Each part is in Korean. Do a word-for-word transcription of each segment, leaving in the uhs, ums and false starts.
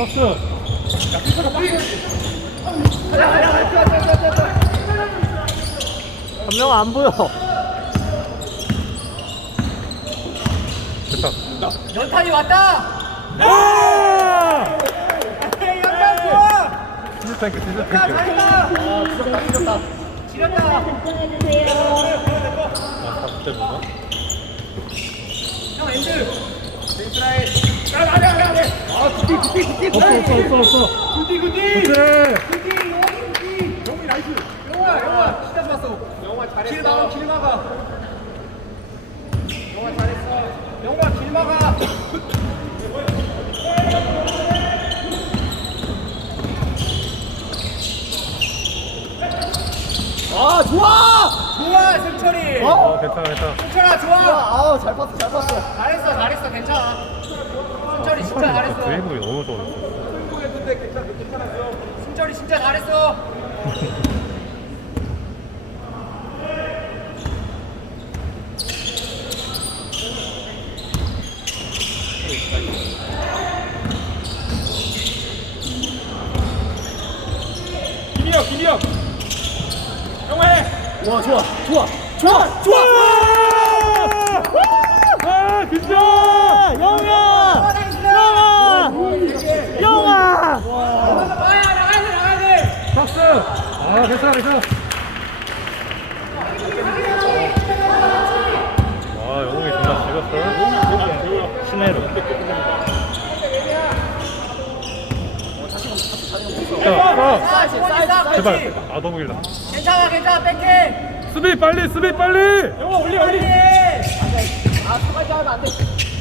박스. 한 명 안 보여. 됐다. 연탄이 왔다. 아! 에이, 연탄 좋아. 디젤 탱크, 디젤 야, 탱크. 잘했다. 아, 지렸다, 지렸다. 아, 박스 때 뭐나? 형 엔드. 벤트라인. 야, 나래, 나래. 아, 굿디, 굿디, 굿디. 없어, 없어, 없어, 없어. 굿디, 굿디. 그래. 굿디, 영원히 굿디. 영원히 나이스. 영원아, 영원아, 진짜 좋았어. 영원아 잘했어. 길 막아, 길 막아. 영원아 잘했어. 영원아 길 막아. 아 좋아. 좋아, 승철이. 어, 괜찮아, 괜찮아. 승철아, 좋아. 아우 잘 봤어 잘 봤어. 잘했어, 잘했어, 괜찮아. 승철이 진짜 잘했어. 드리블이 너무 좋았어. 승철이 진짜 잘했어. 김이 형, 김이 형. 형해. 와 좋아 좋아 좋아 좋아. 아, 진짜! 아, 영아 영아 영아. 나가야 돼, 나가야 돼, 나가야 돼. 박스! 아, 괜찮아, 괜찮아. 와, 영웅이 정말 즐겼어. 시내로. 자, 자, 사이즈, 사이즈, 제발. 아, 너무 길다. 괜찮아, 괜찮아, 백해. 수비 빨리, 수비 빨리! 영화 올리, 올리. 아 수고하지 하면 안 돼.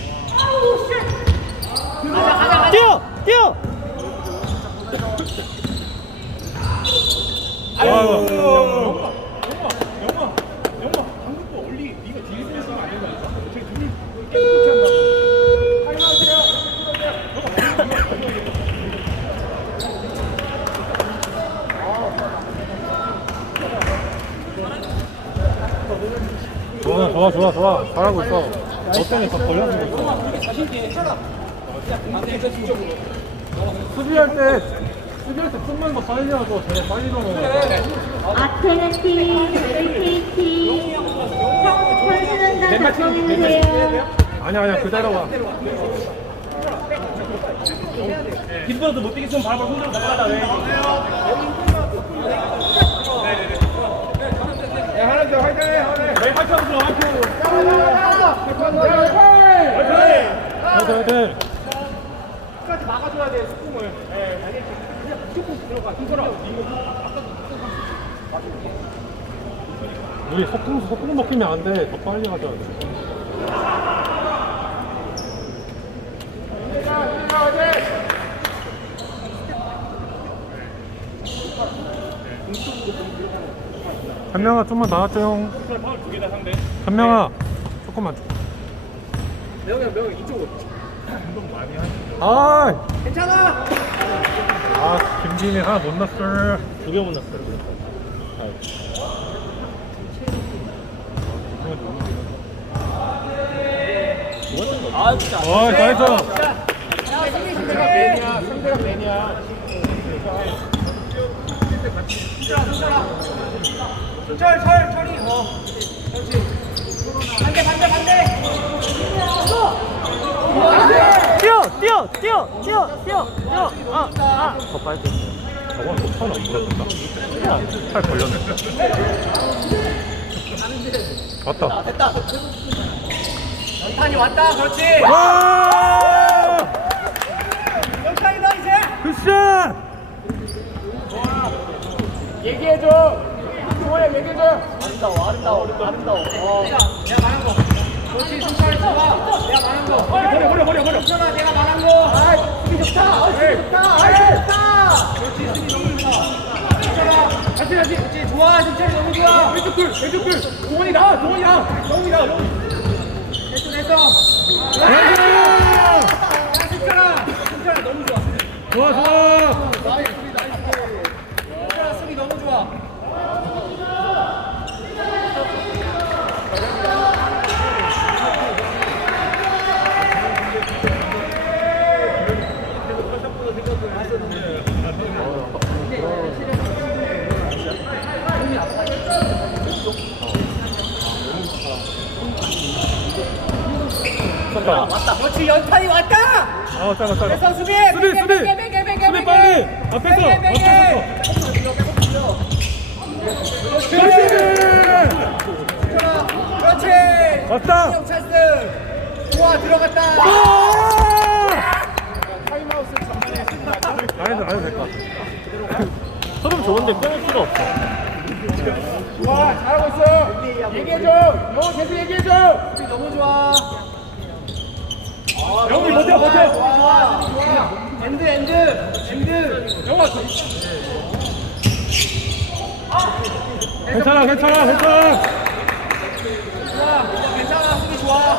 가자, 가자, 가자. 뛰어 뛰어. 와, 좋아, 좋아, 좋아, 좋아. 잘하고 있어. 너 때문에 다 걸려지고 있어. 수비할 때, 수비할 때 좀만 더 빨리 하고, 쟤네 빨리 들어가. 아테네티, 에이티티, 선수는 다 작성해주세요. 아니야, 아니야, 그대로 가. 뒷부분도 못 뛰겠으면 바로 손으로 나가다 왜? 야, 하나 더 화이팅! 네, 화이팅 하고 화이팅! 화이팅, 화이팅! 끝까지 막아줘야 돼, 소kum을. 예, 알겠지? 그냥 무조건 들어가, 힘들어. 우리 소금, 소금 먹히면 안 돼. 더 빨리 가져야 돼. 한명아 좀만 나왔죠 형. 한명아 조금만 줘. 명이 형, 명이 이쪽으로. 아, 괜찮아! 아 김진이 하나 못 났어. 두 개 못 났어. 아 진짜. 아, 잘했어. 야, 상대가 맨이야, 상대가 맨이야. 철, 철, 철이, 어. 그렇지. 반대, 반대, 반대! 뛰어 뛰어 뛰어 뛰어 뛰어 뛰어. 아아더 빨리. 저건 또 처음 안 물었다. 팔 걸렸네. 왔다. 됐다. 연탄이 왔다, 그렇지! 와! 연탄이다, 이제! 굿샷! 얘기해줘! 뭐야, 얘기해줘! 아름다워 아름다워 아름다워. 어. 내가 말한 거. 그렇지, 승철이 좋아. 내가 말한 거. 버려, 버려, 버려, 버려. 승철아, 내가 말한 거. 아이, 수비 좋다. 아이, 좋다. 아이, 좋다. 그렇지, 수비 너무 좋다. 승철아, 같이, 같이. 그렇지, 좋아. 승철이 너무 좋아. 왼쪽 글, 왼쪽 글. 동원이 나, 동원이 나. 동원이 나. 됐어, 됐어. 야, 승철아. 승철아, 너무 좋아. 좋아, 좋아! 승철아, 수비 너무 좋아. 쳤다. 왔다. 그렇지, 연탄이 왔다! 아, 짧아, 짧아. 됐어, 수비! 수비, 수비! 빼게, 빼게, 빼게, 수비 빼게. 빨리! 앞에서! 빼게, 빼게. 앞에서! 그렇지! 그렇지! 왔다! 형 찬스! 좋아, 들어갔다! 안 해도, 안 해도 될 것 같아. 흐름 좋은데 끊을 수가 없어. 좋아, 잘하고 있어! 얘기해줘! 영호 계속 얘기해줘! 수비 너무 좋아! 영훈이 버텨, 버텨! 좋아, 좋아! 좋아! 엔드, 엔드! 엔드! 영호 괜찮아, 괜찮아, 괜찮아! 좋아! 괜찮아, 수비 좋아!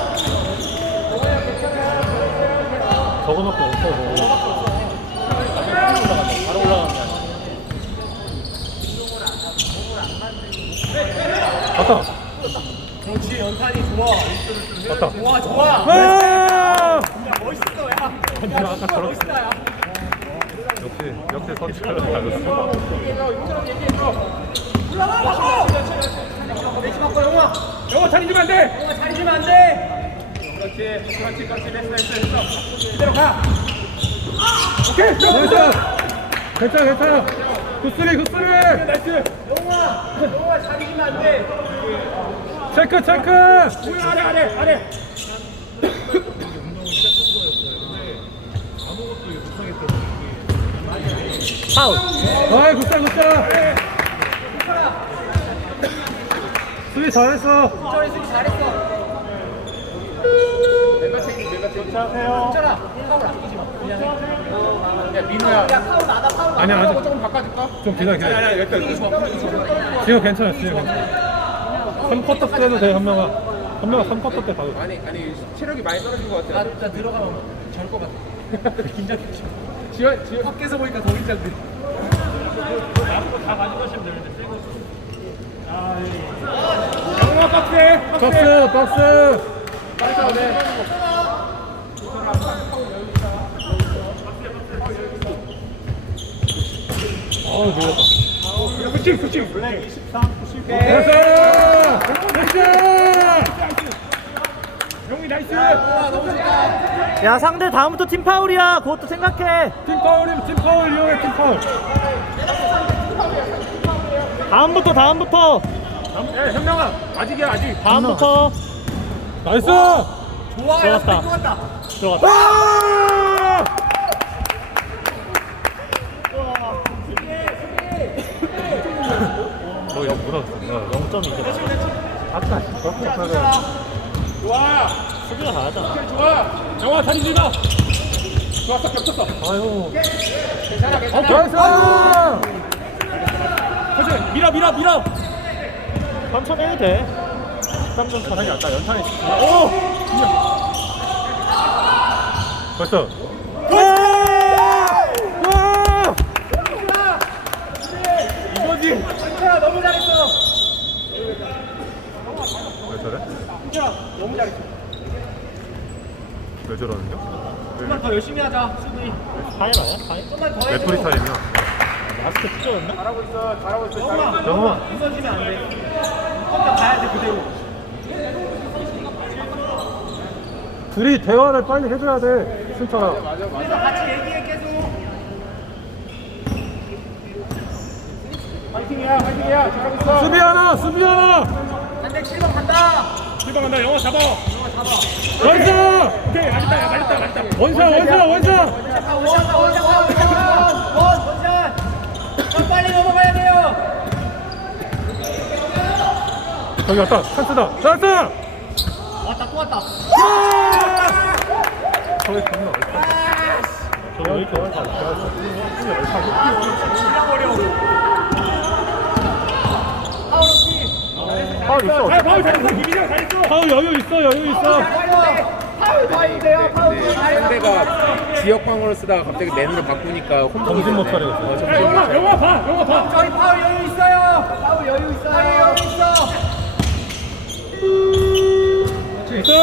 저거 넣고 없어, 저거. 바로 올라간다. 갔다! 그렇지, 연탄이 좋아! 갔다! 좋아, 좋아! 아! 야, 멋있어, 야! 아니, 야, 아까 진짜 저렇게- 멋있다, 야! 역시, 역시 선수를 달렸어. 얘기해줘, 용처럼 얘기해줘! 올라가, 가고! 내치 바꿔, 영호야! 영호 자리 주면 안 돼! 영호 자리 주면 안 돼! 그렇지, 그렇지, 그렇지, 됐어, 됐어, 됐어! 이대로 가! 오케이! 괜찮아! 괜찮아, 괜찮아! 굿쓰리, 굿쓰리! 나이스! 영호야! 영호야 자리 주면 안 돼! 체크, 체크! 우영 아래, 아래, 아래! 파울. 아이, 굿다, 굿다! 수비 잘했어! 저리 수비 잘했어! 멤버 체인지, 멤버 체인지. 안녕하세요. 괜찮아. 파울 아끼지 마. 그냥. 야, 민호야. 야, 파울 나다, 파울 나다. 아니야, 아니야. 하고 조금 바꿔줄까? 좀 기다려, 기다려. 아니, 아니, 여기까지. 분위기 좋아, 분위기 좋아. 지금 괜찮아, 지금 괜찮아. 삼 쿼터 때 해도 돼, 한 명아. 한 명아 삼 쿼터 때 가도 돼. 아니, 아니, 체력이 많이 떨어진 것 같아. 나, 나 들어가면 절 것 같아. 긴장했지. 지원, 지원. 밖에서 보니까 더 긴장돼. 다 가져가시면 되는데. 영호야, 박스해. 박스, 박스! 박스 네. 어우, 놀랐다. 그렇지, 그렇지. 됐어! 됐어! 영희 나이스. 와, 너무 좋다. 야 상대 다음부터 팀 파울이야. 그것도 생각해. 팀 파울이면 팀 파울 이용해, 팀 파울. 다음부터 다음부터 야, 현명아. 아직이야, 아직. 다음부터. 나이스! 좋아, 야, 좋았다. 좋았다. 들어갔다. 아! 너 이거 무너졌어. 영 점이죠. 아까 저렇게 하면 좋아. 수비가 잘하잖아. 좋아. 영화 자리 주자. 좋았어, 겹쳤어. 아유. 괜찮아, 괜찮아. 나이스! 그렇지. 밀어, 밀어, 밀어. 삼천 해도 돼. 십삼 점 차이 아까 연탄이. 오! 벌써. 이거지. 괜찮아, 너무 잘했어. 왜 저래? 괜찮아, 너무 잘했어. 왜 저러는겨? 좀만 더 열심히 하자, 수비. 타임 아니야? 타임? 좀만 더 해줘. 레프리 타임이야. 마스크 찢어졌나? 잘하고 있어, 잘하고 있어. 영호아. 영호아, 웃어지면 안 돼. 컴퓨터 가야 돼, 그대로. 둘이 대화를 빨리 해줘야 돼, 승철아. 맞아, 맞아. 같이 얘기해, 계속. 파이팅이야, 파이팅이야. 잘하고 있어. 수비 하나, 수비 하나! 한대 칠 번 간다. 칠 번 간다, 영호 잡아. 원샷! 오케이, 맛있다, 야, 맛있다, 맛있다. 원샷, 원샷, 원샷! 원샷, 원샷, 원샷, 원, 원샷. 자, 빨리 넘어가야 돼요. 저기 왔다, 찬스다, 찬스! 왔다, 또 왔다. 저기 겁나 얼파. 저기 왜 이렇게 얼파? 파울 있어. 잘 파울 잘했어. 김민영 잘했어. 파울 여유 있어, 여유 있어. 파울 파울인데요. 파울 잘했어. 상대가 지역 방어를 쓰다가 갑자기 맨으로 바꾸니까 정신 못 차리겠어. 영화, 영화 봐, 영화 봐. 저희 파울 여유 있어요. 파울 여유 있어요. 파울 여유 있어. 있어.